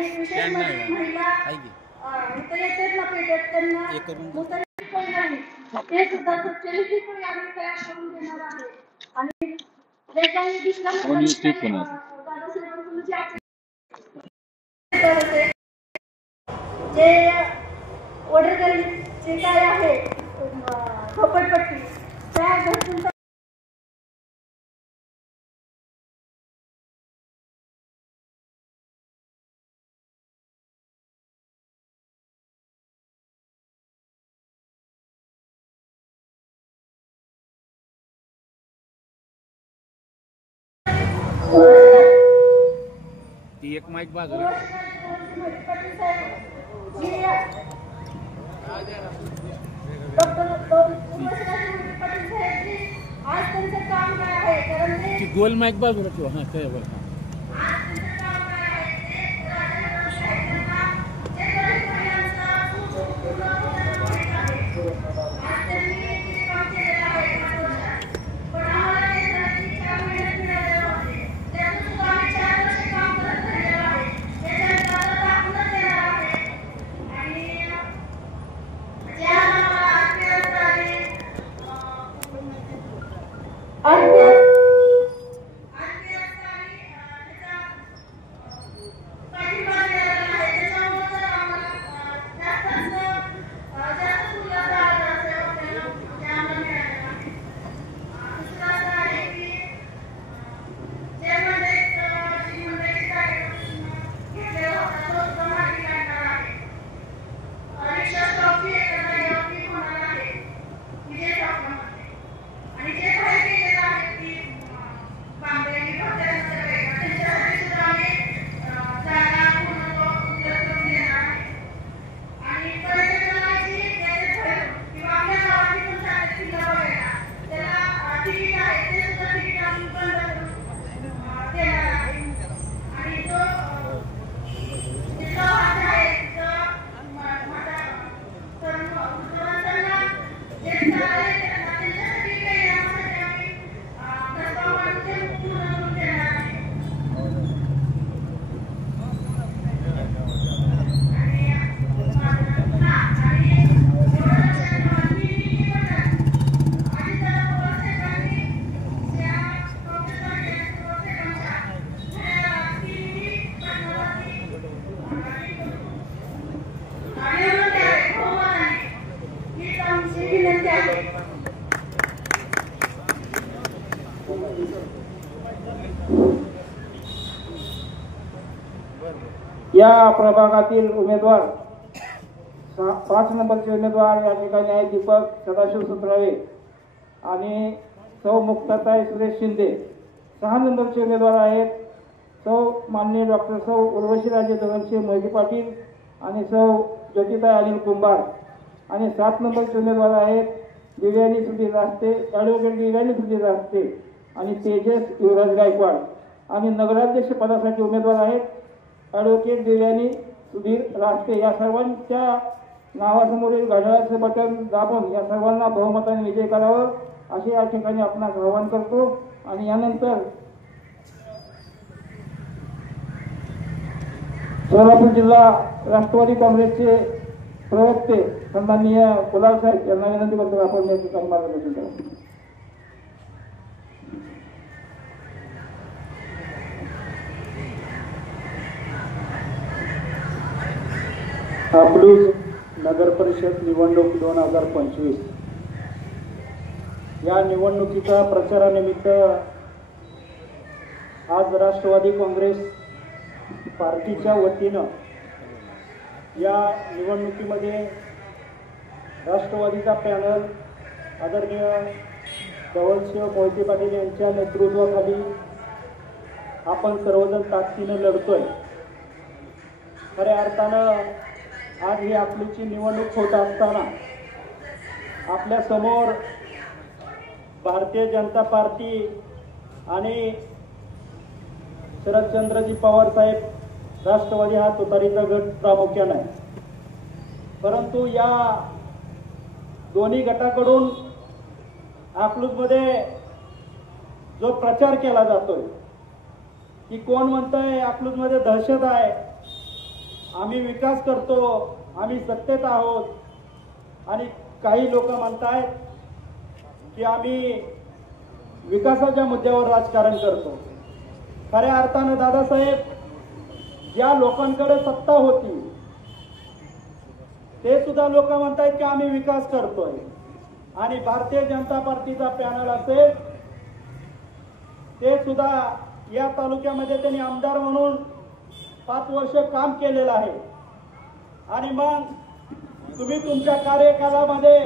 आणि विशेष म्हणजे महिला इथं येतात ना पेटत त्यांना मुतरकी पण नाही ते सुद्धा स्वच्छतेची पण आम्ही तयार करून देणार आहे. आणि जे काही जे वडीलधारी जे काय आहे झोपडपट्टी त्या घरकुल ती एक माईक बाजूला आज त्यांचं काम काय आहे कारण ती गोल माईक बाजूला ठेवा. हा काय बरं या प्रभागातील उमेदवार 5 नंबरचे उमेदवार या ठिकाणी आहेत दीपक सदाशिव सुत्रावे आणि सौ मुक्ताताई सुरेश शिंदे. 6 नंबरचे उमेदवार आहेत सौ माननीय डॉक्टर सौ उर्वशीराजे धनसिंह मोहिते पाटील आणि सौ ज्योतिताई अनिल कुंभार. आणि 7 नंबरचे उमेदवार आहेत दिव्यानी सुधीर रास्ते, ॲडव्होकेट दिव्यानी सुधीर रास्ते आणि तेजस युवराज गायकवाड. आणि नगराध्यक्ष पदासाठी उमेदवार आहेत ॲडव्होकेट दिव्यानी सुधीर रास्ते. या सर्वांच्या नावासमोरील घड्याळाचं बटन दाबून या सर्वांना बहुमताने विजय करावं असे या ठिकाणी आपणास आवाहन करतो. आणि यानंतर सोलापूर जिल्हा राष्ट्रवादी काँग्रेसचे प्रवक्ते सन्माननीय कुलाल साहेब यांना विनंती करतो आपण या ठिकाणी मार्गदर्शन करा. अकलूज नगर परिषद निवडणूक 2025 या निवडणुकीच्या प्रचारानिमित्त आज राष्ट्रवादी काँग्रेस पार्टीच्या वतीनं या निवडणुकीमध्ये राष्ट्रवादीचा पॅनल आदरणीय धवलसिंह मोहिते पाटील यांच्या नेतृत्वाखाली आपण सर्वजण ताकदीनं लढतोय. खऱ्या अर्थानं आज ही अकलूजची निवडणूक होत असताना आपल्या समोर भारतीय जनता पार्टी आणि शरदचंद्रजी पवार साहेब राष्ट्रवादी हा तुतारीचा गट प्रामुख्याने आहे. परंतु या दोन्ही गटाकडून अकलूजमध्ये जो प्रचार केला जातोय की कोण म्हणतंय अकलूजमध्ये दहशत आहे, आम्ही विकास करतो, आम्ही सत्तेत आहोत आणि काही लोक म्हणतायत की आम्ही विकासाच्या मुद्द्यावर राजकारण करतो. खऱ्या अर्थानं दादासाहेब, ज्या लोकांकडे सत्ता होती ते सुद्धा लोक म्हणतायत की आम्ही विकास करतोय. आणि भारतीय जनता पार्टीचा पॅनल असेल ते सुद्धा या तालुक्यामध्ये त्यांनी आमदार म्हणून 5 वर्ष काम केलेलं आहे. आणि मग तुम्ही तुमच्या कार्यकालामध्ये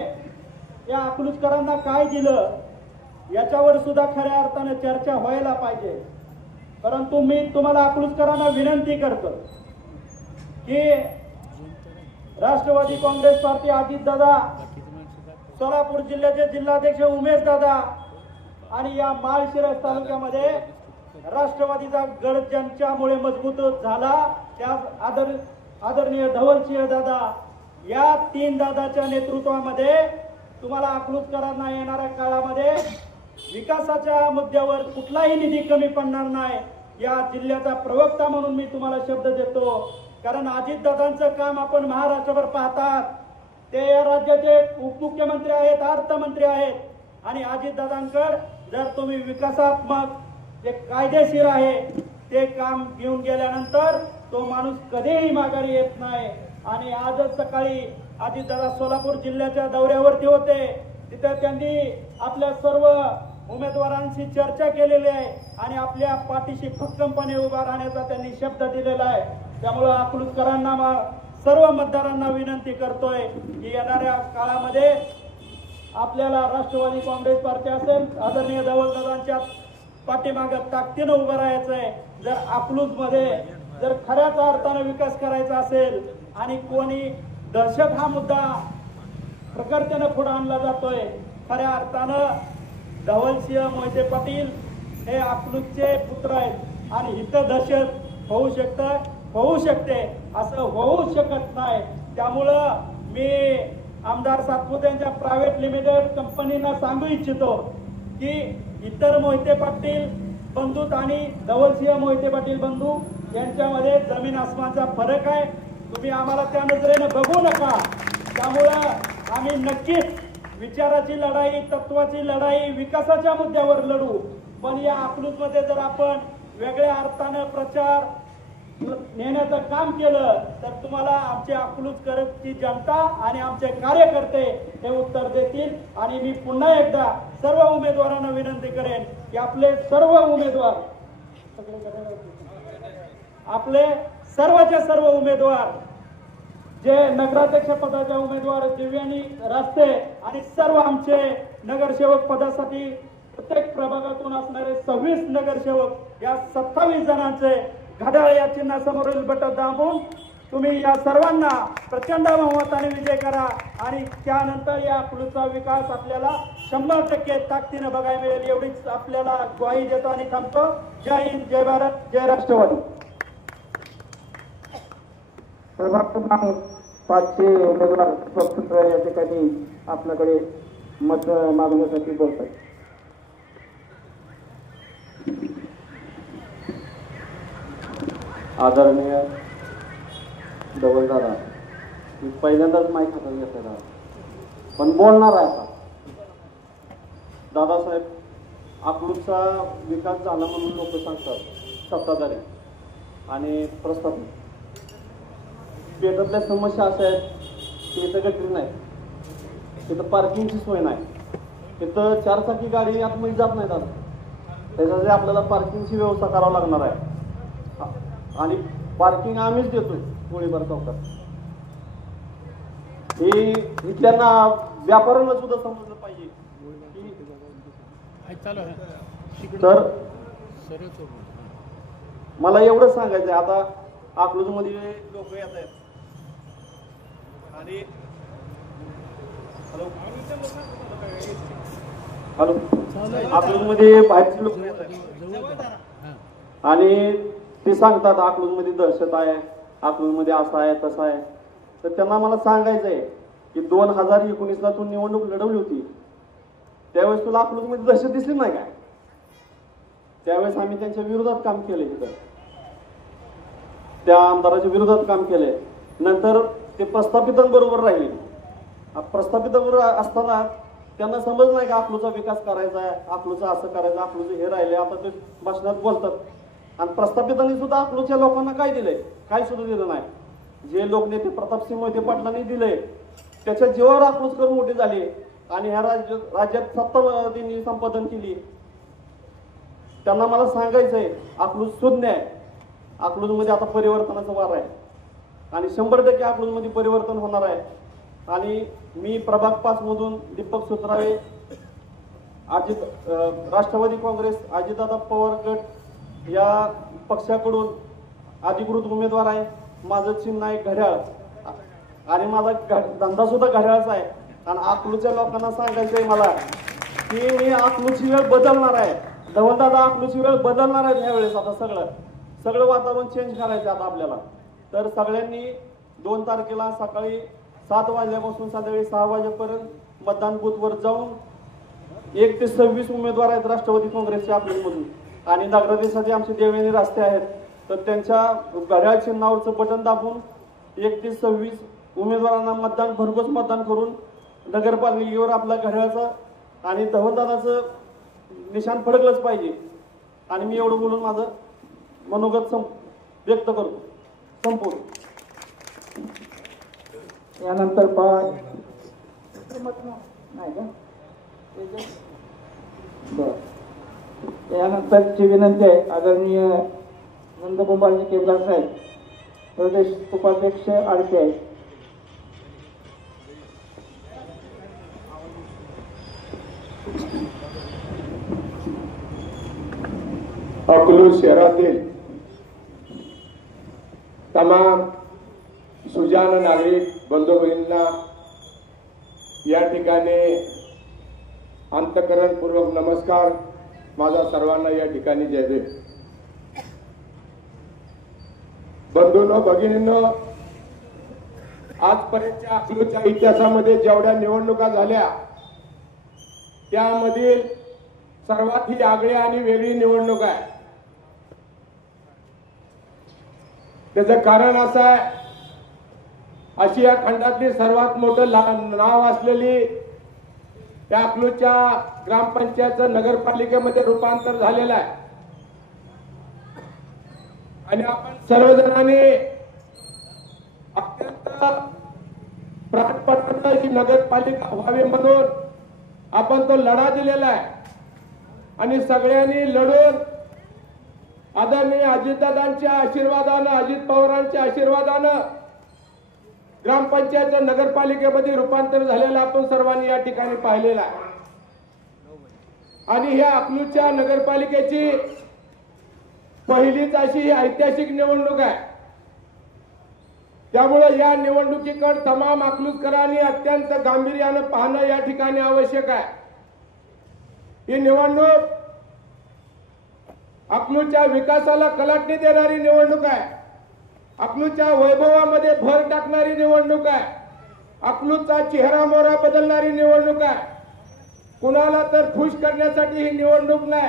या अकलूजकरांना काय दिलं याच्यावर सुद्धा खऱ्या अर्थाने चर्चा व्हायला पाहिजे. परंतु मी तुम्हाला अकलूजकरांना विनंती करतो की राष्ट्रवादी काँग्रेस पार्टी अजितदादा, सोलापूर जिल्ह्याचे जिल्हाध्यक्ष उमेश दादा आणि या माळशिरस तालुक्यामध्ये राष्ट्रवादीचा गड ज्यांच्यामुळे मजबूत झाला त्या आदरणीय धवलसिंह दादा, या 3 दादाच्या नेतृत्वामध्ये तुम्हाला अकलूजकरांना येणाऱ्या काळामध्ये विकासाच्या मुद्द्यावर कुठलाही निधी कमी पडणार नाही. या जिल्ह्याचा प्रवक्ता म्हणून मी तुम्हाला शब्द देतो. कारण अजितदादांचं काम आपण महाराष्ट्रभर पाहतात. ते या राज्याचे उपमुख्यमंत्री आहेत, अर्थमंत्री आहेत. आणि अजितदादांकडे जर तुम्ही विकासात्मक जे कायदेशीर आहे ते काम घेऊन गेल्यानंतर तो माणूस कधीही माघारी येत नाही. आणि आजच सकाळी अजितदादा सोलापूर जिल्ह्याच्या दौऱ्यावरती होते. तिथे त्यांनी आपल्या सर्व उमेदवारांशी चर्चा केलेली आहे आणि आपल्या पाठीशी भक्कमपणे उभा राहण्याचा त्यांनी शब्द दिलेला आहे. त्यामुळे अकलूजकरांना, सर्व मतदारांना विनंती करतोय की येणाऱ्या काळामध्ये आपल्याला राष्ट्रवादी काँग्रेस पार्टी असेल, आदरणीय धवलदादांच्या पाठीमागे ताकदीनं उभं राहायचंय. जर अकलूजमध्ये जर खऱ्याच अर्थानं विकास करायचा असेल आणि कोणी दहशत हा मुद्दा प्रकर्तेनं पुढे आणला जातोय, खऱ्या अर्थानं धवलसिंह मोहिते पाटील हे अकलूजचे पुत्र आहेत आणि इथं दहशत होऊ शकते असं होऊ शकत नाही. त्यामुळं मी आमदार सातपुते यांच्या प्रायव्हेट लिमिटेड कंपनीला सांगू इच्छितो की इतर मोहिते पाटील बंधू आणि धवलसिंह मोहिते पाटील बंधू यांच्यामध्ये जमीन आसमानचा फरक आहे. तुम्ही आम्हाला त्या नजरेने बघू नका. त्यामुळं आम्ही नक्कीच विचाराची लढाई, तत्वाची लढाई, विकासाच्या मुद्द्यावर लढू. पण या अकलूजमध्ये जर आपण वेगळ्या अर्थानं प्रचार नेण्याचं काम केलं तर तुम्हाला आमचे अकलूजकरची जनता आणि आमचे कार्यकर्ते हे उत्तर देतील. आणि मी पुन्हा एकदा सर्व उमेदवारांना विनंती करेन की आपले सर्व उमेदवार, आपले सर्वचे सर्व उमेदवार, जे नगराध्यक्ष पदाच्या उमेदवार दिव्यांनी रास्ते आणि सर्व आमचे नगरसेवक पदासाठी प्रत्येक प्रभागातून असणारे 26 नगरसेवक, या 27 जणांचे घड्याळ या चिन्हासमोरील बटन दाबून तुम्ही या सर्वांना प्रचंड बहुमताने विजय करा. आणि त्यानंतर या अकलूजचा विकास आपल्याला 100% ताकदीने बघायला मिळेल एवढीच आपल्याला ग्वाही देतो आणि थांबतो. जय हिंद, जय भारत, जय राष्ट्रवादी. प्रभाग क्रमांक 5चे उमेदवार स्वतंत्र या ठिकाणी आपल्याकडे मत मागण्यासाठी बोलतात. आदरणीय धवलदादा, मी पहिल्यांदाच माईक हातात घेतलेला पण बोलणार आहे आता. दादासाहेब, अकलूजचा विकास झाला म्हणून लोक सांगतात सत्ताधारी आणि प्रस्थापित. पेठातल्या समस्या अशा आहेत की इथं गटरी नाही, तिथं पार्किंगची सोय नाही, तिथं 4 चाकी गाडी आतमध्ये जात नाही दादा. त्याच्यासाठी आपल्याला पार्किंगची व्यवस्था करावी लागणार आहे. आणि पार्किंग आम्हीच देतोय गोळीबार चौकात. ही इथल्यांना व्यापाऱ्यांना सुद्धा समजलं पाहिजे. तर मला एवढं सांगायचं आहे, आता अकलूजमध्ये लोक येत आहेत आणि हॅलो अकलूजमध्ये बाहेरचे लोक येत आहेत आणि ते सांगतात अकलूजमध्ये दहशत आहे, अकलूजमध्ये असं आहे तसं आहे. तर त्यांना मला सांगायचं आहे की 2019ला तू निवडणूक लढवली होती त्यावेळेस तुला अकलूजमध्ये दहशत दिसली नाही काय? त्यावेळेस आम्ही त्यांच्या विरोधात काम केलं तिथं. त्या आमदाराच्या विरोधात काम केलंय. नंतर ते प्रस्थापितांबरोबर राहिले. प्रस्थापिताबरोबर असताना त्यांना समज नाही का अकलूचा विकास करायचा आहे, अकलूचा असं करायचं, अकलूचं हे राहिले. आता ते भाषणात बोलतात आणि प्रस्थापितांनी सुद्धा अकलूच्या लोकांना काय दिलंय? काय सुद्धा दिलं नाही. जे लोकनेते प्रतापसिंह मोहिते पाटलांनी दिले त्याच्या जीवावर अकलूजकर मोठी झाली आणि ह्या राज्यात सत्ता त्यांनी संपादन केली. त्यांना मला सांगायचंय अकलूज शून्य आहे. अकलूजमध्ये आता परिवर्तनाचा वार आहे आणि 100% अकलूजमध्ये परिवर्तन होणार आहे. आणि मी प्रभाग 5 मधून दीपक सुत्रावे, राष्ट्रवादी काँग्रेस, अजितदादा पवार गट या पक्षाकडून अधिकृत उमेदवार आहे. माझं चिन्ह आहे घड्याळ आणि माझा धंदा सुद्धा घड्याळाचा आहे. आणि अकलूजच्या लोकांना सांगायचंय मला की मी अकलूजची वेळ बदलणार आहे. धवलदादा अकलूजची वेळ बदलणार आहे ह्यावेळेस. आता सगळं वातावरण चेंज करायचं आता आपल्याला. तर सगळ्यांनी 2 तारखेला सकाळी 7 वाजल्यापासून संध्याकाळी 6 वाजेपर्यंत मतदान बूथवर जाऊन 1 ते 26 उमेदवार आहेत राष्ट्रवादी काँग्रेसच्या अकलूजमधून. आणि नगराध्यक्षाचे आमचे देवयानी रास्ते आहेत. तर त्यांच्या घड्याळ चिन्हावरचं बटन दाबून 1 ते 26 उमेदवारांना भरघोस मतदान करून नगरपालिकेवर आपल्या घड्याळाचा आणि धवलदादाचं निशाण फडकलंच पाहिजे. आणि मी एवढं बोलून माझं मनोगत व्यक्त करतो. संपूर्ण यानंतर नाही का बरं. यानंतरची विनंती आहे आदरणीय नंदकुमारजी केदार साहेब, प्रदेश उपाध्यक्ष आडके. अकलूज शहरातील तमाम सुजाण नागरिक बंधू भगिनींना या ठिकाणी अंतःकरणपूर्वक नमस्कार. माझा सर्वांना या ठिकाणी जय देव. बंधूंनो भगिनींनो, आजपर्यंतच्या अकलूजच्या इतिहासामध्ये जेवढ्या निवडणुका झाल्या त्यामधील सर्वात ही आगळी आणि वेगळी निवडणूक आहे. त्याचं कारण असं आहे, आशिया खंडातली सर्वात मोठं नाव असलेली त्या अकलूजच्या ग्रामपंचायतचं नगरपालिकेमध्ये रूपांतर झालेलं आहे. आणि आपण सर्वजणांनी अत्यंत प्राणपणानं ही नगरपालिका व्हावी म्हणून आपण तो लढा दिलेला आहे. आणि सगळ्यांनी लढून आदरणीय अजितदादांच्या आशीर्वादानं, अजित पवारांच्या आशीर्वादानं ग्रामपंचायत नगरपालिकेमध्ये रूपांतर झालेलं आपण सर्वांनी या ठिकाणी पाहिलेलं आहे. आणि ह्या अकलूजच्या नगरपालिकेची पहिलीच अशी ही ऐतिहासिक निवडणूक आहे. त्यामुळे या निवडणुकीकडे तमाम अकलूजकरांनी अत्यंत गांभीर्यानं पाहणं या ठिकाणी आवश्यक आहे. ही निवडणूक अकलूजच्या विकासाला कलाटणी देणारी निवडणूक आहे. अकलूजच्या वैभवामध्ये भर टाकणारी निवडणूक आहे. अकलूजचा चेहरा मोहरा बदलणारी निवडणूक आहे. कुणाला तर खुश करण्यासाठी ही निवडणूक नाही.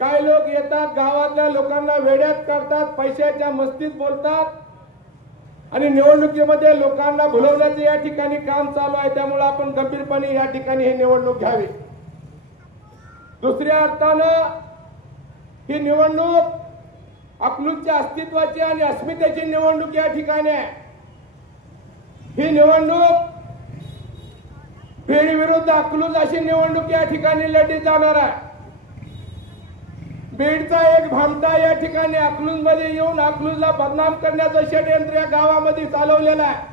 काही लोक येतात, गावातल्या लोकांना वेड्यात करतात, पैशाच्या मस्तीत बोलतात आणि निवडणुकीमध्ये लोकांना भुलवण्याचे या ठिकाणी काम चालू आहे. त्यामुळे आपण गंभीरपणे या ठिकाणी ही निवडणूक घ्यावी. दुसऱ्या अर्थानं ही निवडणूक अकलूजच्या अस्तित्वाची आणि अस्मितेची निवडणूक या ठिकाणी आहे. ही निवडणूक बीड विरुद्ध अकलूज अशी निवडणूक या ठिकाणी लढली जाणार आहे. बीडचा एक भामटा या ठिकाणी अकलूज मध्ये येऊन अकलूजला बदनाम करण्याचं षडयंत्र या गावामध्ये चालवलेलं आहे.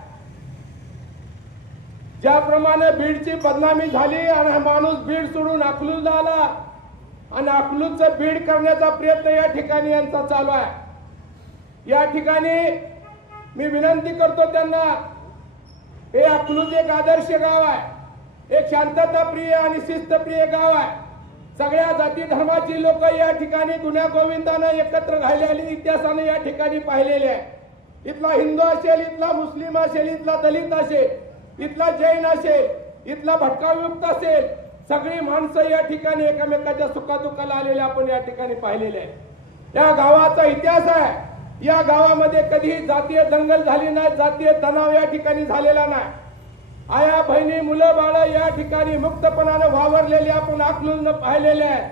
ज्याप्रमाणे बीडची बदनामी झाली आणि माणूस बीड सोडून अकलूजला आला आणि अकलूजचं बीड करण्याचा प्रयत्न या ठिकाणी यांचा चालू आहे. या ठिकाणी मी विनंती करतो त्यांना, हे अकलूज एक आदर्श गाव आहे, एक शांतता प्रिय आणि शिस्तप्रिय गाव आहे. सगळ्या जाती धर्माची लोक या ठिकाणी गुन्ह्या गोविंदानं एकत्र राहिलेली इतिहासाने या ठिकाणी पाहिलेले आहे. इथला हिंदू असेल, इथला मुस्लिम असेल, इथला दलित असेल, इथला जैन असेल, इथला भटकायुक्त असेल, सगळी माणसं या ठिकाणी एकमेकाच्या सुखादुःखाला आलेले आपण या ठिकाणी पाहिलेले आहे. त्या गावाचा इतिहास आहे. या गावामध्ये कधीही जातीय दंगल झाली नाही, जातीय तणाव या ठिकाणी झालेला नाही. आया बहिणी मुलं बाळ या ठिकाणी मुक्तपणाने वावरलेली आपण अकलूजनं पाहिलेले आहे.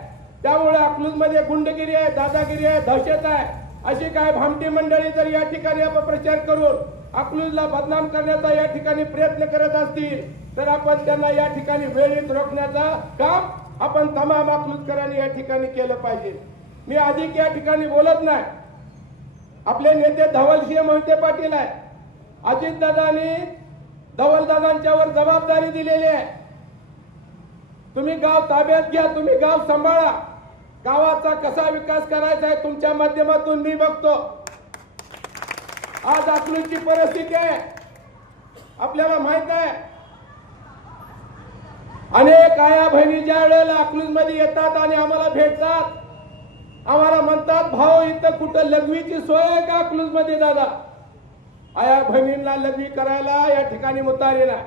त्यामुळे अकलूजमध्ये गुंडगिरी आहे, दादागिरी आहे, दहशत आहे, अशी काय भामटी मंडळी जर या ठिकाणी अपप्रचार करून अकलूजला बदनाम करण्याचा या ठिकाणी प्रयत्न करत असतील तर आपण त्यांना या ठिकाणी वेळीच रोखण्याचा काम आपण तमाम अकलूजकरांनी या ठिकाणी केलं पाहिजे. मी अधिक या ठिकाणी बोलत नाही. आपले नेते धवलसिंह मोहिते पाटील आहे. अजितदादांनी धवलदादांच्यावर जबाबदारी दिलेली आहे. तुम्ही गाव ताब्यात घ्या, तुम्ही गाव सांभाळा, गावाचा कसा विकास करायचा आहे तुमच्या माध्यमातून मी बघतो. आज अकलूजची परिस्थिती आहे आपल्याला माहित आहे. अनेक आया बहिणी ज्या वेळेला अकलूज मध्ये येतात आणि आम्हाला भेटतात, आम्हाला म्हणतात भाऊ इथं कुठं लघवीची सोय आहे का अकलूज मध्ये? दादा, आया बहिणींना लघवी करायला या ठिकाणी मुतारी नाही.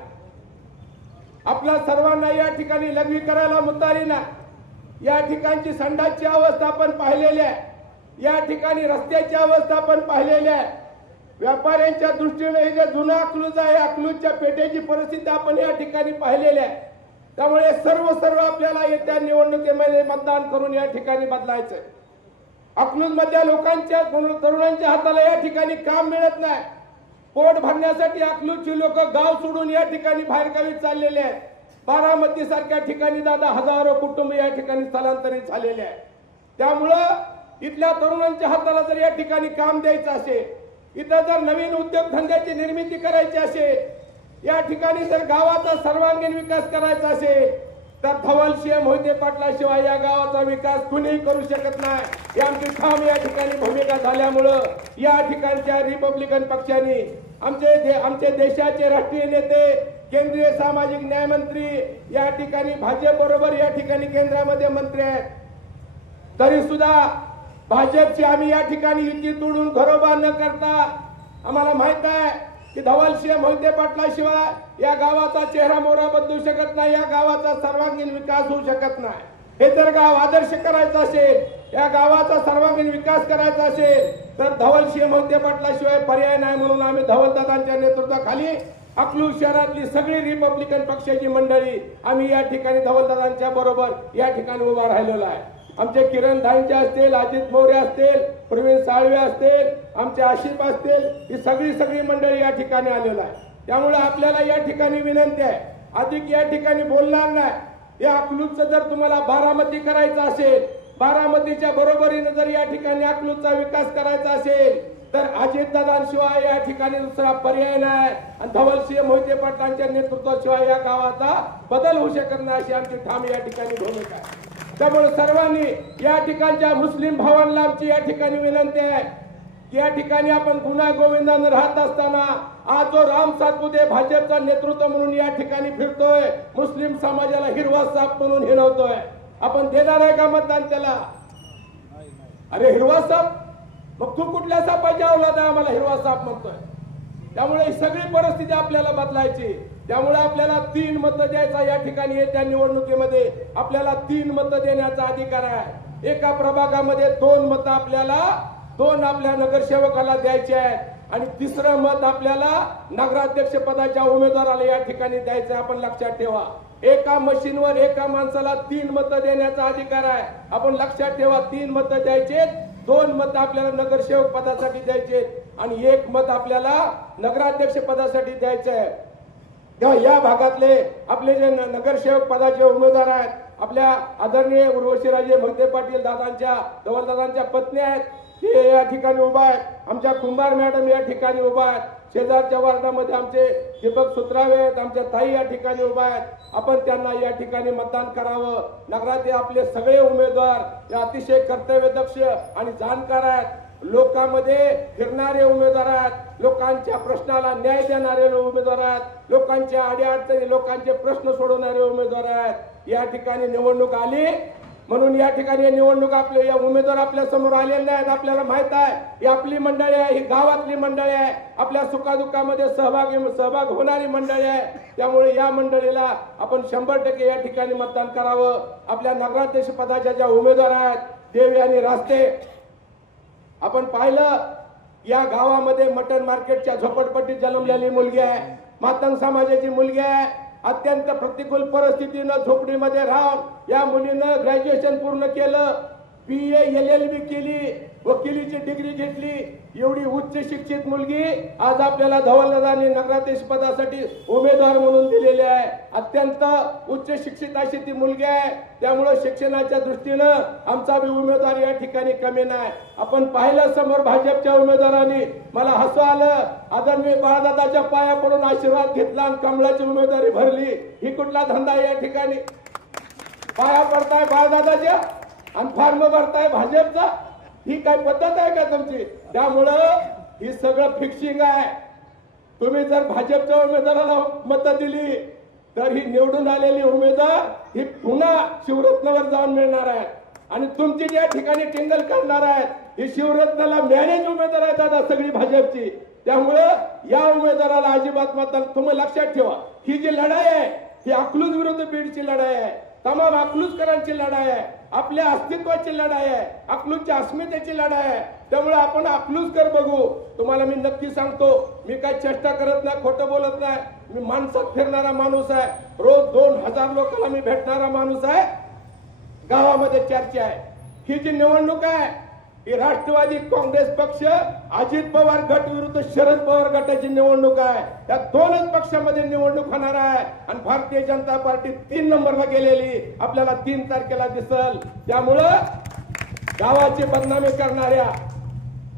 आपल्या सर्वांना या ठिकाणी लघवी करायला मुतारी नाही. या ठिकाणची संडासची अवस्था आपण पाहिलेली आहे. या ठिकाणी रस्त्याची अवस्था आपण पाहिलेली आहे. व्यापाऱ्यांच्या दृष्टीने हे जे जुना अकलूज आहे, अकलूजच्या पेठेची परिस्थिती आपण या ठिकाणी पाहिलेली आहे. त्यामुळे सर्व आपल्याला येत्या निवडणुकीमध्ये मतदान करून या ठिकाणी बदलायचं. अकलूज मधल्या लोकांच्या तरुणांच्या हाताला या ठिकाणी काम मिळत नाही. पोट भरण्यासाठी अकलूजची लोक गाव सोडून या ठिकाणी बाहेरगावी चाललेले आहेत. बारामती सारख्या ठिकाणी दादा हजारो कुटुंब या ठिकाणी स्थलांतरित झालेले आहेत. त्यामुळं इथल्या तरुणांच्या हाताला जर या ठिकाणी काम द्यायचं असेल, इथं जर नवीन उद्योगधंद्याची निर्मिती करायची असेल, या ठिकाणी जर गावाचा सर्वांगीण विकास करायचा असेल तर धवलसिंह मोहिते पाटलाशिवाय या गावाचा विकास कुणीही करू शकत नाही. ही आमची ठाम या ठिकाणी भूमिका झाल्यामुळं या ठिकाणच्या रिपब्लिकन पक्षाने आमचे देशाचे राष्ट्रीय नेते, केंद्रीय सामाजिक न्याय मंत्री या ठिकाणी भाजप बरोबर या ठिकाणी केंद्रामध्ये मंत्री आहेत, तरी सुद्धा भाजपची आम्ही या ठिकाणी युती तोडून घरोबा न करता आम्हाला माहित आहे की धवलसिंह मोहिते पाटलाशिवाय या गावाचा चेहरा मोहरा बदलू शकत नाही, या गावाचा सर्वांगीण विकास होऊ शकत नाही. हे जर गाव आदर्श करायचं असेल, या गावाचा सर्वांगीण विकास करायचा असेल तर धवलसिंह मोहिते पाटलाशिवाय पर्याय नाही. म्हणून आम्ही धवलदादांच्या नेतृत्वाखाली अकलूज शहरातली सगळी रिपब्लिकन पक्षाची मंडळी आम्ही या ठिकाणी धवलदादांच्या बरोबर या ठिकाणी उभा राहिलेलो आहे. आमचे किरण धांचे असतील, अजित मोरे असतील, प्रवीण साळवे असतील, आमचे आशिफ असतील, ही सगळी मंडळी या ठिकाणी आलेलं आहे. त्यामुळे आपल्याला या ठिकाणी विनंती आहे, अधिक या ठिकाणी बोलणार नाही. या अकलूजचं जर तुम्हाला बारामती करायचं असेल, बारामतीच्या बरोबरीने जर या ठिकाणी अकलूजचा विकास करायचा असेल तर अजितदादांशिवाय या ठिकाणी दुसरा पर्याय नाही आणि धवलसिंह मोहिते पाटलांच्या नेतृत्वाशिवाय या गावाचा बदल होऊ शकत नाही, अशी आमची ठाम या ठिकाणी भूमिका आहे. त्यामुळे सर्वांनी या ठिकाणच्या मुस्लिम भावांना आमची या ठिकाणी विनंती आहे की या ठिकाणी आपण गुन्हा गोविंदाने राहत असताना आज जो राम सातपुते भाजपचा नेतृत्व म्हणून या ठिकाणी फिरतोय, मुस्लिम समाजाला हिरवा साप म्हणून हिरवतोय, आपण देणार आहे का मतदान त्याला? अरे हिरवा साप, मग तू कुठल्या सापाच्या औलाद आहे आम्हाला हिरवा साप म्हणतोय? त्यामुळे ही सगळी परिस्थिती आपल्याला बदलायची. त्यामुळे आपल्याला 3 मतं द्यायचा या ठिकाणी येत्या निवडणुकीमध्ये आपल्याला 3 मतं देण्याचा अधिकार आहे. एका प्रभागामध्ये 2 मतं आपल्याला 2 आपल्या नगरसेवकाला द्यायचे आहेत आणि 3रं मत आपल्याला नगराध्यक्ष पदाच्या उमेदवाराला या ठिकाणी द्यायचं. आपण लक्षात ठेवा, एका मशीनवर एका माणसाला 3 मतं देण्याचा अधिकार आहे. आपण लक्षात ठेवा, 3 मतं द्यायचे, 2 मतं आपल्याला नगरसेवक पदासाठी द्यायचे आणि 1 मत आपल्याला नगराध्यक्ष पदासाठी द्यायचं आहे. तेव्हा या भागातले आपले जे नगरसेवक पदाचे उमेदवार आहेत, आपल्या आदरणीय उर्वशीराजे मोहिते पाटील दादांच्या, धवलदादांच्या पत्नी आहेत, ते या ठिकाणी उभा आहेत. आमच्या कुंभार मॅडम या ठिकाणी उभा आहेत. शेजारच्या वार्डामध्ये आमचे दीपक सुत्रावे आहेत, आमच्या ताई या ठिकाणी उभा आहेत. आपण त्यांना या ठिकाणी मतदान करावं. नगराचे आपले सगळे उमेदवार हे अतिशय कर्तव्यदक्ष आणि जाणकार आहेत. लोकांमध्ये फिरणारे उमेदवार आहेत, लोकांच्या प्रश्नाला न्याय देणारे उमेदवार आहेत, लोकांच्या अडीअडचणी, लोकांचे प्रश्न सोडवणारे उमेदवार आहेत. या ठिकाणी निवडणूक आली म्हणून या ठिकाणी निवडणूक आपले या उमेदवार आपल्या समोर आलेले नाहीत. आपल्याला माहित आहे ही आपली मंडळी आहे, ही गावातली मंडळी आहे, आपल्या सुखादुःखामध्ये सहभाग होणारी मंडळी आहे. त्यामुळे या मंडळीला आपण 100% या ठिकाणी मतदान करावं. आपल्या नगराध्यक्ष पदाच्या ज्या उमेदवार आहेत देवी आणि रास्ते, आपण पाहिलं या गावामध्ये मटन मार्केटच्या झोपडपट्टीत जन्मलेली मुलगी आहे, मातंग समाजाची मुलगी आहे. अत्यंत प्रतिकूल परिस्थितीनं झोपडीमध्ये राहून या मुलीनं ग्रॅज्युएशन पूर्ण केलं, BA LLB केली, वकिलीची डिग्री घेतली. एवढी उच्च शिक्षित मुलगी आज आपल्याला धवलदादांनी नगराध्यक्ष पदासाठी उमेदवार म्हणून दिलेली आहे. अत्यंत उच्च शिक्षित अशी ती मुलगी आहे. त्यामुळे शिक्षणाच्या दृष्टीनं आमचा बी उमेदवार या ठिकाणी कमी नाही. आपण पाहिलं समोर भाजपच्या उमेदवारांनी, मला हसू आलं. आदरणीय बाळदादाच्या पाया पडून आशीर्वाद घेतला आणि कमळाची उमेदवारी भरली. ही कुठला धंदा या ठिकाणी? पाया पडताय बाळदादाच्या आणि फॉर्म भरताय भाजपचा. ही काय पद्धत आहे का तुमची? त्यामुळं ही सगळं फिक्सिंग आहे. तुम्ही जर भाजपच्या उमेदवाराला मतं दिली तर ही निवडून आलेली उमेदवार ही पुन्हा शिवरत्नावर जाऊन मिळणार आहे आणि तुमची ज्या ठिकाणी टिंगल करणार आहेत ही शिवरत्नाला मॅनेज उमेदवार आहेत दादा सगळी भाजपची. त्यामुळं या उमेदवाराला अजिबात मत तुम्ही लक्षात ठेवा. ही जी लढाई आहे ही अकलूज विरुद्ध बीडची लढाई आहे, तमाम अकलूजकरांची लढाई आहे, आपल्या अस्तित्वाची लढाई आहे, अकलूजच्या अस्मितेची लढाई आहे. त्यामुळे आपण अकलूजकर बघू. तुम्हाला मी नक्की सांगतो, मी काय चेष्टा करत नाही, खोटं बोलत नाही. मी माणसात फिरणारा माणूस आहे. रोज 2000 लोकांना मी भेटणारा माणूस आहे. गावामध्ये चर्चा आहे. ही जी निवडणूक आहे ही राष्ट्रवादी काँग्रेस पक्ष अजित पवार गट विरुद्ध शरद पवार गटाची निवडणूक आहे. या दोनच पक्षामध्ये निवडणूक होणार आहे आणि भारतीय जनता पार्टी 3 नंबरला गेलेली आपल्याला 3 तारखेला दिसल. त्यामुळं गावाची बदनामी करणाऱ्या,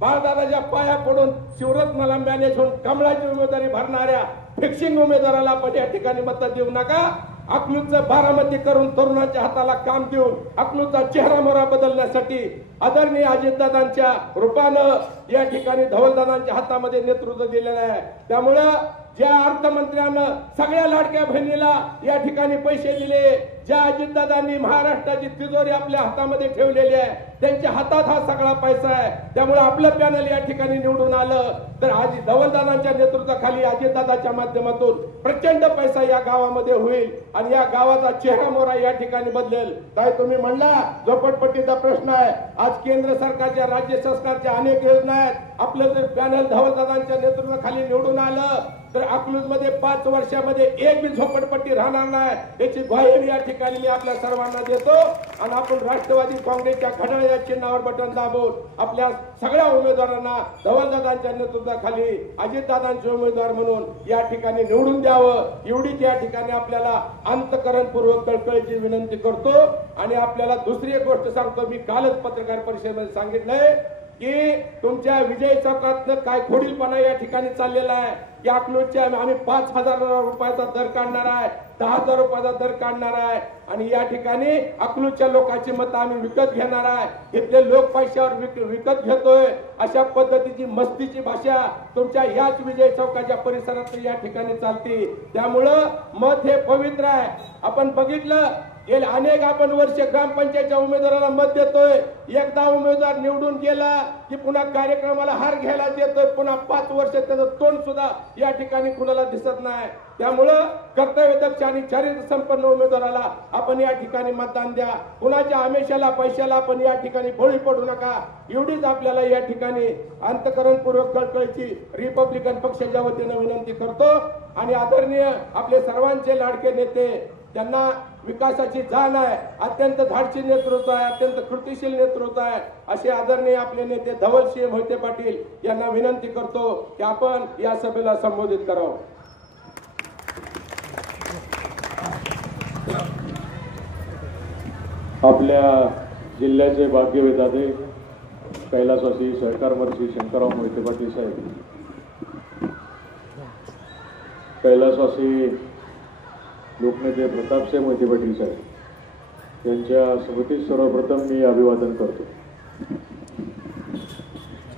बाळदादाच्या पाया पडून शिवरत्नाला मॅनेज होऊन कमळाची उमेदवारी भरणाऱ्या फिक्सिंग उमेदवाराला आपण या ठिकाणी मतं देऊ नका. अकलूजचं बारामती करून तरुणाच्या हाताला काम देऊन अकलूजचा चेहरा मोहरा बदलण्यासाठी आदरणीय अजितदादांच्या रूपानं या ठिकाणी धवलदादांच्या हातामध्ये नेतृत्व दिलेलं आहे. त्यामुळं ज्या अर्थमंत्र्यानं सगळ्या लाडक्या बहिणीला या ठिकाणी पैसे दिले, ज्या अजितदादांनी महाराष्ट्राची तिजोरी आपल्या हातामध्ये ठेवलेली आहे, त्यांच्या हातात हा सगळा पैसा आहे. त्यामुळे आपलं पॅनल या ठिकाणी निवडून आलं तर आज धवलदादांच्या नेतृत्वाखाली अजितदादाच्या माध्यमातून प्रचंड पैसा या गावामध्ये होईल आणि या गावाचा चेहरा मोहरा या ठिकाणी बदलेल. काय तुम्ही म्हणला झोपडपट्टीचा प्रश्न आहे. आज केंद्र सरकारच्या, राज्य सरकारच्या अनेक योजना आहेत. आपलं जर पॅनल धवलदादांच्या नेतृत्वाखाली निवडून आलं तर अकलूज मध्ये 5 वर्षामध्ये एक बी झोपडपट्टी राहणार नाही याची ग्वाही या ठिकाणी मी आपल्या सर्वांना देतो. आणि आपण राष्ट्रवादी काँग्रेसच्या घड्याळ या चिन्हावर बटन दाबून आपल्या सगळ्या उमेदवारांना धवलदादांच्या नेतृत्वाखाली अजितदादांचे उमेदवार म्हणून या ठिकाणी निवडून द्यावं, एवढीच या ठिकाणी आपल्याला अंतःकरणपूर्वक कळकळीची विनंती करतो. आणि आपल्याला दुसरी एक गोष्ट सांगतो, मी कालच पत्रकार परिषदेमध्ये सांगितलंय की तुमच्या विजय चौकातनं काय खोडीलपणा या ठिकाणी चाललेला आहे की अकलूजच्या आम्ही 5000 रुपयाचा दर काढणार आहे, 10,000 रुपयाचा दर काढणार आहे आणि या ठिकाणी अकलूजच्या लोकांची मतं आम्ही विकत घेणार आहे. इथले लोक पैशावर विकत घेतोय अशा पद्धतीची मस्तीची भाषा तुमच्या याच विजय चौकाच्या परिसरात या ठिकाणी चालते. त्यामुळं मत हे पवित्र आहे. आपण बघितलं गेले अनेक आपण वर्ष ग्रामपंचायतच्या उमेदवाराला मत देतोय. एकदा उमेदवार निवडून गेला की पुन्हा कार्यक्रमाला हार घ्यायला देतोय, पुन्हा 5 वर्ष त्याचं तोंड सुद्धा या ठिकाणी कुणाला दिसत नाही. त्यामुळं कर्तव्यदक्ष आणि चारित्र्य संपन्न उमेदवाराला आपण या ठिकाणी मतदान द्या. कुणाच्या आमिषाला पैशाला आपण या ठिकाणी बळी पडू नका, एवढीच आपल्याला या ठिकाणी अंतःकरणपूर्वक कळकळीची रिपब्लिकन पक्षाच्या वतीनं विनंती करतो. आणि आदरणीय आपले सर्वांचे लाडके नेते, त्यांना विकासाची जाण आहे, अत्यंत धाडसी नेतृत्व आहे, अत्यंत कृतिशील नेतृत्व आहे, असे आदरणीय आपले नेते धवलसिंह मोहिते पाटील यांना विनंती करतो की आपण या सभेला संबोधित करावं. आपल्या जिल्ह्याचे भाग्यविधाते कैलासवासी सहकारमंत्री शंकरराव मोहिते पाटील साहेब, कैलासवासी लोकनेते प्रतापसिंह मोहिते पाटील साहेब यांच्या स्मृतीस सर्वप्रथम मी अभिवादन करतो.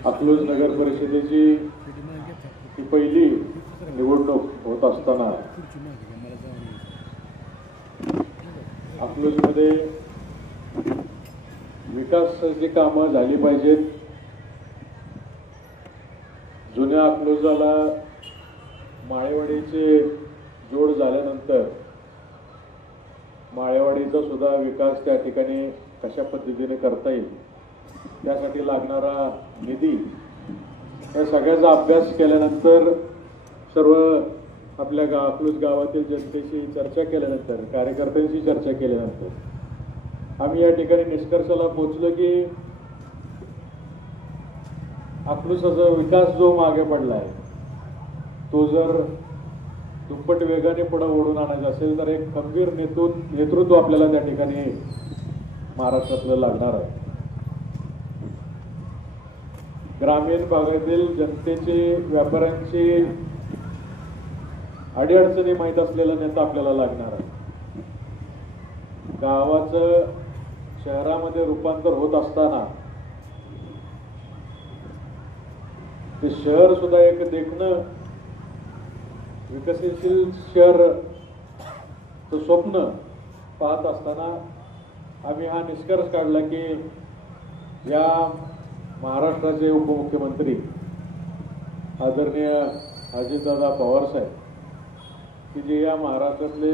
अकलूज नगर परिषदेची ही पहिली निवडणूक होत असताना अकलूजमध्ये विकासाची कामं झाली पाहिजेत. जुन्या अकलूजला माळेवाडीचे जोड झाल्यानंतर माळेवाडीचा सुद्धा विकास त्या ठिकाणी कशा पद्धतीने करता येईल त्यासाठी लागणारा निधी या सगळ्याचा अभ्यास केल्यानंतर सर्व आपल्या अकलूज गावातील जनतेशी चर्चा केल्यानंतर, कार्यकर्त्यांशी चर्चा केल्यानंतर आम्ही या ठिकाणी निष्कर्षाला पोहोचलो की अकलूजचा विकास जो मागे पडला आहे तो जर दुप्पट वेगाने पुढे ओढून आणायचा असेल तर एक खंबीर नेतृत्व आपल्याला त्या ठिकाणी महाराष्ट्रातलं लागणार आहे. ग्रामीण भागातील जनतेची, व्यापाऱ्यांची अडीअडचणी माहीत असलेला नेता आपल्याला लागणार आहे. गावाचं शहरामध्ये रूपांतर होत असताना ते शहर सुद्धा एक देखणं विकसनशील शहर स्वप्न पाहत असताना आम्ही हा निष्कर्ष काढला की या महाराष्ट्राचे उपमुख्यमंत्री आदरणीय अजितदादा पवार साहेब की जे या महाराष्ट्रातले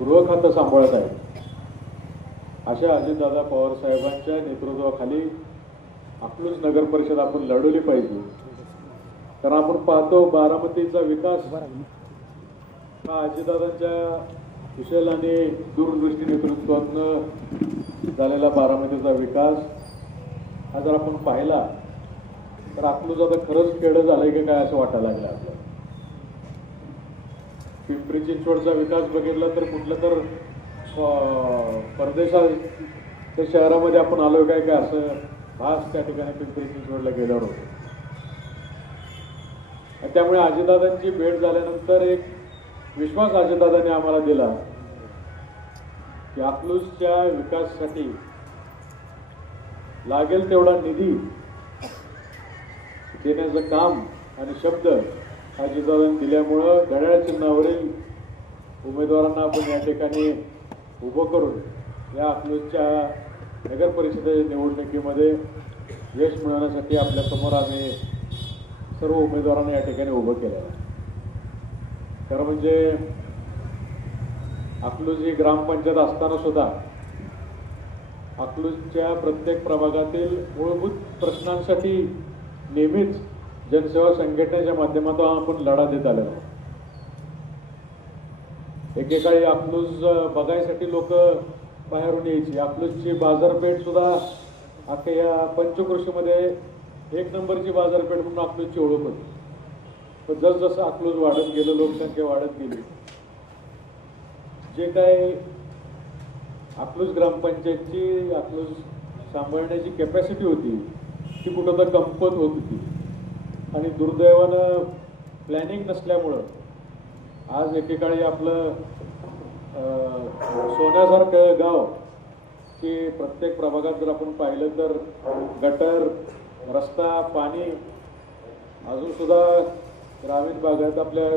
गृह खातं सांभाळत आहेत, अशा अजितदादा पवार साहेबांच्या नेतृत्वाखाली अकलूज नगर परिषद आपण लढवली पाहिजे. कारण आपण पाहतो बारामतीचा विकास हा अजितदादांच्या कुशल आणि दूरदृष्टी नेतृत्वातून झालेला बारामतीचा विकास हा जर आपण पाहिला तर अकलूज आता खरंच खेडं झालंय की काय असं वाटायला लागलं आपल्याला. पिंपरी चिंचवडचा विकास बघितला तर कुठलं तर परदेशात शहरामध्ये आपण आलोय काय काय असं भास त्या ठिकाणी पिंपरी चिंचवडला गेल्यावर होतो. त्यामुळे अजितदादांची भेट झाल्यानंतर एक विश्वास अजितदादांनी आम्हाला दिला की अकलूजच्या विकासासाठी लागेल तेवढा निधी देण्याचं काम आणि शब्द अजितदादांनी दिल्यामुळं घड्याळ चिन्हावरील उमेदवारांना आपण या ठिकाणी उभं करून या अकलूजच्या नगर परिषदेच्या निवडणुकीमध्ये यश मिळवण्यासाठी आपल्यासमोर आम्ही सर्व उमेदवारांना या ठिकाणी उभं केलं आहे. खरं म्हणजे अकलूज ही ग्रामपंचायत असताना सुद्धा अकलूजच्या प्रत्येक प्रभागातील मूलभूत प्रश्नांसाठी नेहमीच जनसेवा संघटनेच्या माध्यमातून आपण लढा देत आलेलो. एकेकाळी अकलूज बघायसाठी लोक बाहेरून यायची. अकलूजची बाजारपेठ सुद्धा आता या पंचकृषीमध्ये एक नंबरची बाजारपेठ म्हणून अकलूजची ओळख होती. पण जसजसं अकलूज वाढत गेलं, लोकसंख्या वाढत गेली, जे काय अकलूज ग्रामपंचायतची अकलूज सांभाळण्याची कॅपॅसिटी होती ती कुठं तर कमकुवत होत होती. आणि दुर्दैवानं प्लॅनिंग नसल्यामुळं आज एकेकाळी आपलं सोन्यासारखं गाव की प्रत्येक प्रभागात जर आपण पाहिलं तर गटर, रस्ता, पाणी अजून सुद्धा ग्रामीण भागात आपल्या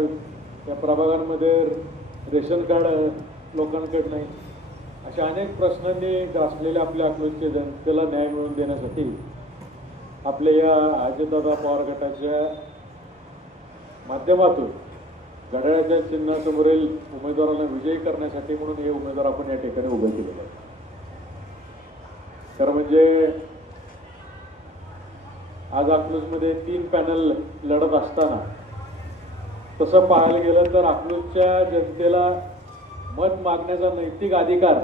त्या प्रभागांमध्ये रेशन कार्ड लोकांकडे नाही. अशा अनेक प्रश्नांनी ग्रासलेल्या आपल्या अकलूजच्या जनतेला न्याय मिळवून देण्यासाठी आपल्या या अजितदादा पवार गटाच्या माध्यमातून घड्याळाच्या चिन्हासमोरील उमेदवारांना विजयी करण्यासाठी म्हणून हे उमेदवार आपण या ठिकाणी उभे केलेले आहेत. खरं म्हणजे आज अकलूजमध्ये 3 पॅनल लढत असताना तसं पाहायला गेलं तर अकलूजच्या जनतेला मत मागण्याचा नैतिक अधिकार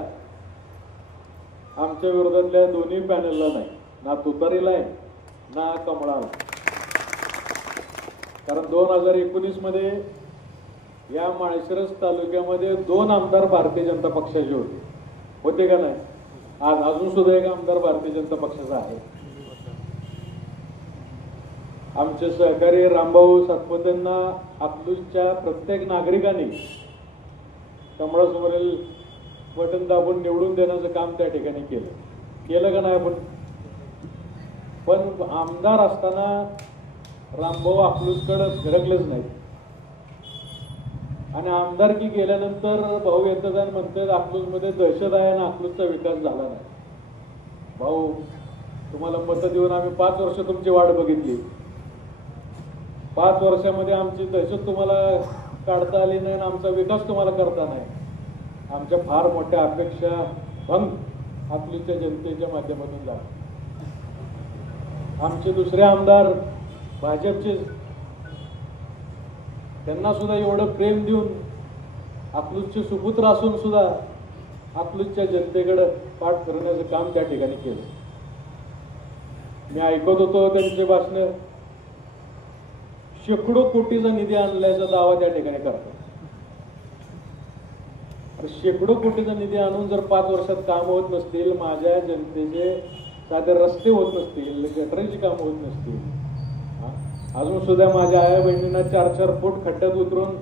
आमच्या विरोधातल्या दोन्ही पॅनलला नाही, ना तुतारीला आहे ना कमळाला. कारण 2019 मध्ये या माळशिरस तालुक्यामध्ये 2 आमदार भारतीय जनता पक्षाचे होते का नाही? आज अजून सुद्धा एक आमदार भारतीय जनता पक्षाचा आहे. आमचे सहकारी रामभाऊ सातपुतेंना अकलूजच्या प्रत्येक नागरिकांनी कमळासमोरील बटन दाबून निवडून देण्याचं काम त्या ठिकाणी केलं का नाही आपण? पण आमदार असताना रामभाऊ अकलूजकडे फिरकलेच नाहीत. आणि आमदारकी गेल्यानंतर भाऊ येतात आणि म्हणतात अकलूजमध्ये दहशत आहे आणि अकलूजचा विकास झाला नाही. भाऊ, तुम्हाला मतं देऊन आम्ही 5 वर्ष तुमची वाट बघितली. 5 वर्षामध्ये आमची दहशत तुम्हाला काढता आली नाही आणि आमचा विकास तुम्हाला करता नाही. आमच्या फार मोठ्या अपेक्षा भंग अकलूजच्या जनतेच्या माध्यमातून झाला. आमचे दुसरे आमदार भाजपचे त्यांना सुद्धा एवढं प्रेम देऊन अकलूजचे सुपुत्र असून सुद्धा अकलूजच्या जनतेकडे पाठ करण्याचं काम त्या ठिकाणी केलं. मी ऐकत होतो त्यांचे भाषण, शेकडो कोटीचा निधी आणल्याचा दावा त्या ठिकाणी करतात. शेकडो कोटीचा निधी आणून जर 5 वर्षात काम होत नसतील, माझ्या जनतेचे साधे रस्ते होत नसतील, गटरांची कामं होत नसतील, अजून सुद्धा माझ्या आया बहिणींना 4-4 फूट खड्ड्यात उतरून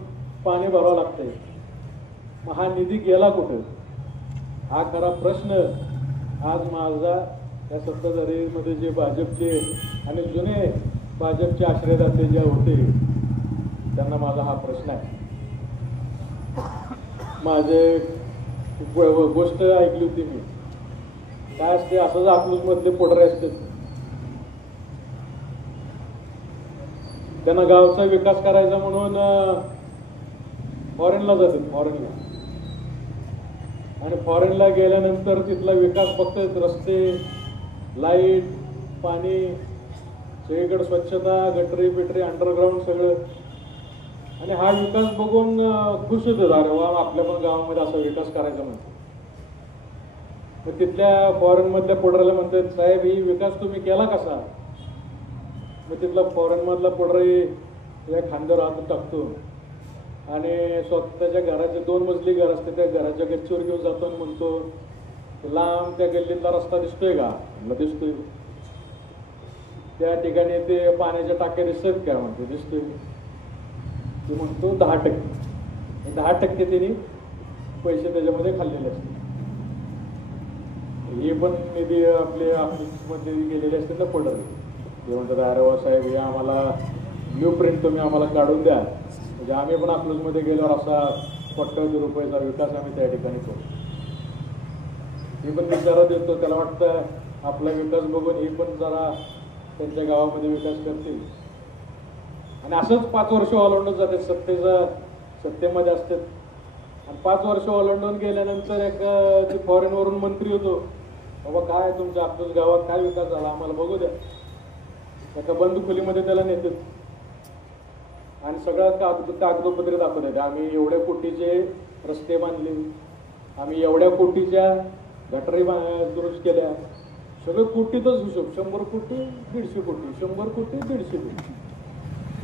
पाणी भरावं लागतंय, मग हा निधी गेला कुठं? हा खरा प्रश्न आज माझा या सत्ताधारीमध्ये जे भाजपचे आणि जुने भाजपचे आश्रयदाते जे होते त्यांना माझा हा प्रश्न आहे. माझे गोष्ट ऐकली होती मी, काय असते असंच अकलूज मधले पोटरे असते, त्यांना गावचा विकास करायचा म्हणून फॉरेनला जातात, फॉरेनला, आणि फॉरेनला गेल्यानंतर तिथला विकास बघतात, रस्ते, लाईट, पाणी, सगळीकडे स्वच्छता, गटरी बिटरी, अंडरग्राऊंड सगळं, आणि हा विकास बघून खुश होते, अरे वा आपल्या पण गावामध्ये असा विकास करायचा म्हणतो. मग तिथल्या फॉरेन मधल्या पोडराला म्हणतात, साहेब ही विकास तुम्ही केला कसा? मग तिथला फॉरेन मधला पोडरा या खांद्यावर हात टाकतो आणि स्वतःच्या घराचे 2 मजली घर असते त्या घराच्या गच्चीवर घेऊन जातो आणि म्हणतो, लांब त्या गल्लीतला रस्ता दिसतोय का? म्हणलं दिसतोय. त्या ठिकाणी ते पाण्याच्या टाक्या दिसतात का? म्हणतो दिसतोय. ते म्हणतो 10%, 10% त्यांनी पैसे त्याच्यामध्ये खाल्लेले असते. हे पण निधी आपले मध्ये गेलेले असते ना पडले. ते म्हणतात, अरे वा साहेब, हे आम्हाला ब्ल्यू प्रिंट तुम्ही आम्हाला काढून द्या, म्हणजे आम्ही पण अकलूजमध्ये गेल्यावर असा कोट्यवधी रुपयाचा विकास आम्ही त्या ठिकाणी करू. हे पण विचारा देतो, त्याला वाटतं आपला विकास बघून हे पण जरा त्यांच्या गावामध्ये विकास करतील. आणि असंच 5 वर्ष ओलांडून जाते, सत्तेमध्ये असतात, आणि 5 वर्ष ओलांडून गेल्यानंतर एक फॉरेनवरून मंत्री होतो, बाबा काय तुमच्या अकलूज गावात काय विकास झाला आम्हाला बघू द्या. एका बंद खोलीमध्ये त्याला नेतात आणि सगळं कागदोपत्री दाखवतात, आम्ही एवढ्या कोटीचे रस्ते बांधले, आम्ही एवढ्या कोटीच्या गटारी दुरुस्त केल्या, सगळं कोटीतच हिशोब, 100 कोटी 150 कोटी, 100 कोटी 150 कोटी.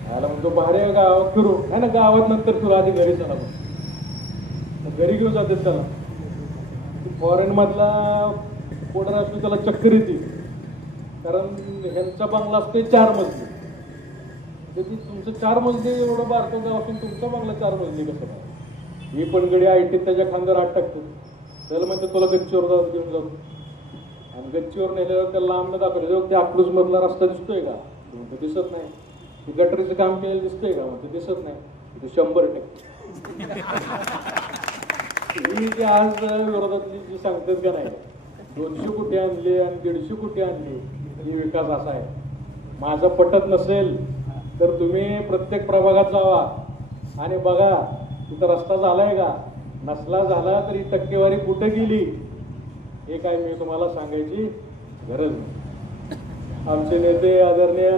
याला म्हणतो भारी गावात फिरू, नाही ना गावात नंतर फिरू, आधी घरी चला. घरी घेऊन जातात त्याला. फॉरेन मधला पोडर असतो त्याला चक्कर येते, कारण ह्यांचा बंगला असतो 4 मजली. तुमचं 4 मजली एवढं बारकं गाव असून तुमचा बंगला 4 मजली कसं काय? ही पण गडी आयटीत त्याच्या खांद्यावर हात टाकतो, त्याला म्हणते तुला गच्चीवर घेऊन जातो, आणि गच्चीवर नेल्यावर त्याला लांब दाखवलं, त्या अकलूज मधला रस्ता दिसतोय का? म्हणतो दिसत नाही. गटरीचं काम केलेलं दिसतंय का? म्हणतो दिसत नाही. 100%. ही जी आज विरोधातली जी सांगतात का नाही, 200 कोटी आणले आणि 150 कोटी आणले, ही विकास असा आहे. माझं पटत नसेल तर तुम्ही प्रत्येक प्रभागात जावा आणि बघा तिथं रस्ता झालाय का, नसला झाला तर ही टक्केवारी कुठे गेली हे काय मी तुम्हाला सांगायची गरज नाही. आमचे नेते आदरणीय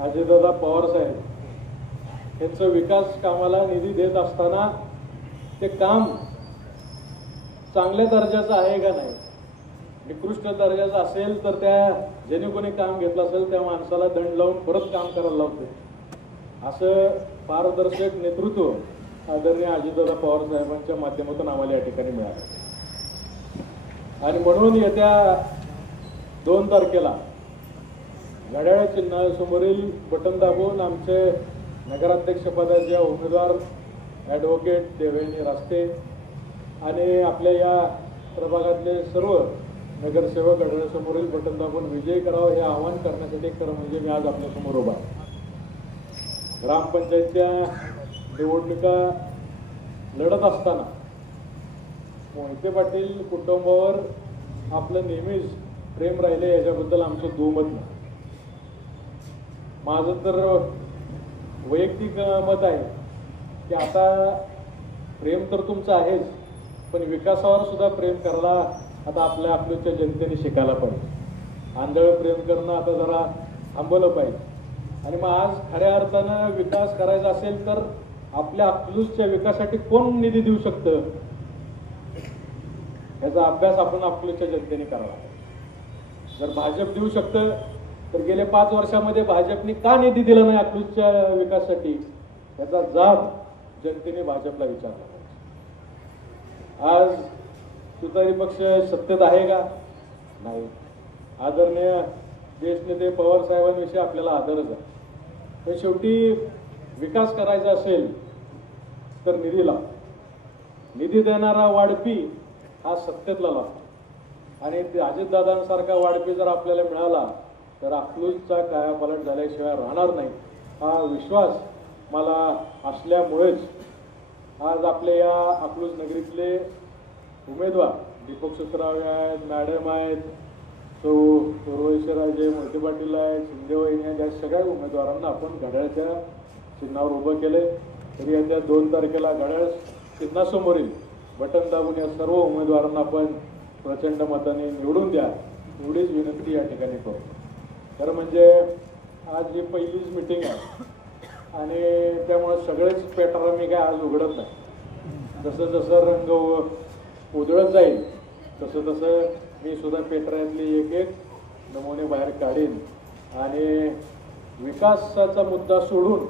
अजितदादा पवार साहेब यांचं विकास कामाला निधी देत असताना ते काम चांगल्या दर्जाचं आहे का नाही, निकृष्ट दर्जाचं असेल तर त्या ज्याने कोणी काम घेतलं असेल त्या माणसाला दंड लावून परत काम करायला लावते. असं पारदर्शक नेतृत्व आदरणीय अजितदादा पवार साहेबांच्या माध्यमातून आम्हाला या ठिकाणी मिळालं. आणि म्हणून येत्या 2 तारखेला घड्याळ चिन्हासमोरील बटन दाबून आमचे नगराध्यक्षपदाचे उमेदवार ॲडव्होकेट देवयानी रास्ते आणि आपल्या या प्रभागातले सर्व नगरसेवक घड्याळासमोरील बटन दाबून विजयी करावं हे आवाहन करण्यासाठी खरं म्हणजे मी आज आपल्यासमोर उभा. ग्रामपंचायतच्या निवडणुका लढत असताना मोहिते पाटील कुटुंबावर आपलं नेहमीच प्रेम राहिले याच्याबद्दल आमचं दुमत नाही. माझं तर वैयक्तिक मत आहे की आता प्रेम तर तुमचं आहेच, पण विकासावर सुद्धा प्रेम करायला आता आपल्या जनतेने शिकायला पाहिजे. आंधळ प्रेम करणं आता जरा थांबवलं पाहिजे आणि मग आज खऱ्या अर्थानं विकास करायचा असेल तर आपल्या अकलूजच्या विकासासाठी कोण निधी देऊ शकतं, याचा अभ्यास आपण अकलूजच्या जनतेने करावा. जर भाजप देऊ शकतं तर गेले 5 वर्षामध्ये भाजपने का निधी दिला नाही अकलूजच्या विकासासाठी, याचा जाब जनतेने भाजपला विचारला. आज तुतारी पक्ष सत्तेत आहे का? नाही. आदरणीय ज्येष्ठ नेते पवार साहेबांविषयी आपल्याला आदरच आहे. तर शेवटी विकास करायचा असेल तर निधी लागतो. निधी देणारा वाढपी हा सत्तेतला लागतो आणि अजितदादांसारखा वाढपी जर आपल्याला मिळाला तर अकलूजचा कायापालट झाल्याशिवाय राहणार नाही, हा विश्वास मला असल्यामुळेच आज आपल्या या अकलूज नगरीतले उमेदवार दीपक सुत्रावे आहेत, मॅडम आहेत, सौ उर्वशीराजे मोहिते पाटील आहेत, शिंदेवहिनी आहेत, या सगळ्या उमेदवारांना आपण घड्याळच्या चिन्हावर उभं केले. तरी येत्या 2 तारखेला घड्याळ चिन्हासमोरील बटन दाबून या सर्व उमेदवारांना आपण प्रचंड मताने निवडून द्या, एवढीच विनंती या ठिकाणी करू. खरं म्हणजे आज ही पहिलीच मिटिंग आहे आणि त्यामुळे सगळेच पेटारा मी काय आज उघडत नाही. जसं जसं रंग उधळत जाईल तसं तसं मी सुद्धा पेटऱ्यातली एक नमुने बाहेर काढीन आणि विकासाचा मुद्दा सोडून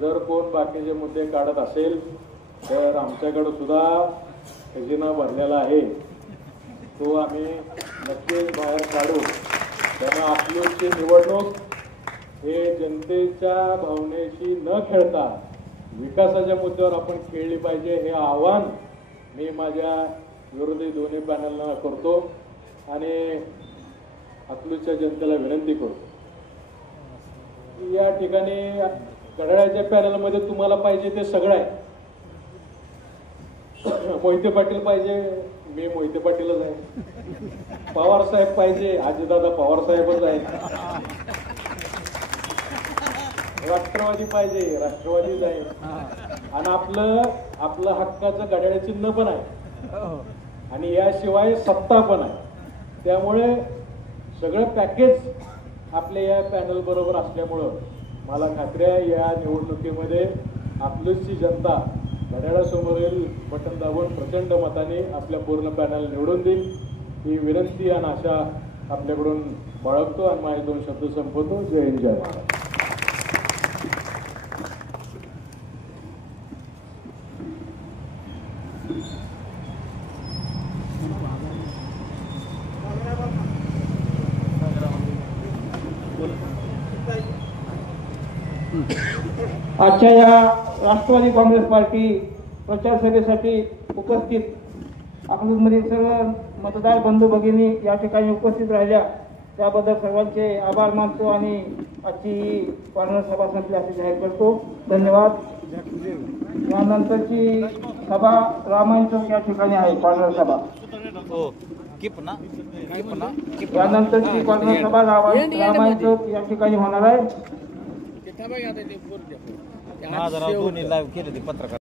जर कोण बाकीचे मुद्दे काढत असेल तर आमच्याकडे सुद्धा खजिना भरलेला आहे, तो आम्ही नक्कीच बाहेर काढू. त्यामुळे अकलूजची निवडणूक हे जनतेच्या भावनेशी न खेळता विकासाच्या मुद्द्यावर आपण खेळली पाहिजे, हे आव्हान मी माझ्या विरोधी दोन्ही पॅनलला करतो आणि अकलूजच्या जनतेला विनंती करतो. या ठिकाणी घड्याळाच्या पॅनलमध्ये तुम्हाला पाहिजे ते सगळं आहे. मोहिते पाटील पाहिजे, मी मोहिते पाटीलच आहे. पवार साहेब पाहिजे, अजितदादा पवार साहेबच आहेत. राष्ट्रवादी पाहिजे, राष्ट्रवादीच आहे. आणि आपलं हक्काचं घड्याळ चिन्ह पण आहे आणि याशिवाय सत्ता पण आहे. त्यामुळे सगळं पॅकेज आपल्या या पॅनल बरोबर असल्यामुळं मला खात्री आहे या निवडणुकीमध्ये अकलूजची जनता घड्याळासमोरील बटन दाबून प्रचंड मताने आपल्या पूर्ण पॅनल निवडून देईल, ही विनंती आणि आशा आपल्याकडून बाळगतो आणि माझे 2 शब्द संपवतो. जय हिंद, जय महाराष्ट्र. आजच्या या राष्ट्रवादी काँग्रेस पार्टी प्रचार सभेसाठी उपस्थित अकलूजमधील सर्व मतदार बंधू भगिनी या ठिकाणी उपस्थित राहिल्या त्याबद्दल सर्वांचे आभार मानतो आणि आजची ही कॉर्नर सभा संपली असे जाहीर करतो. धन्यवाद. यानंतरची सभा रामायण चौक या ठिकाणी आहे, कॉर्नर सभा. यानंतरची कॉर्नर सभा रामायण चौक या ठिकाणी होणार आहे. माझा दोन्ही लाईव्ह केले ते पत्रकार.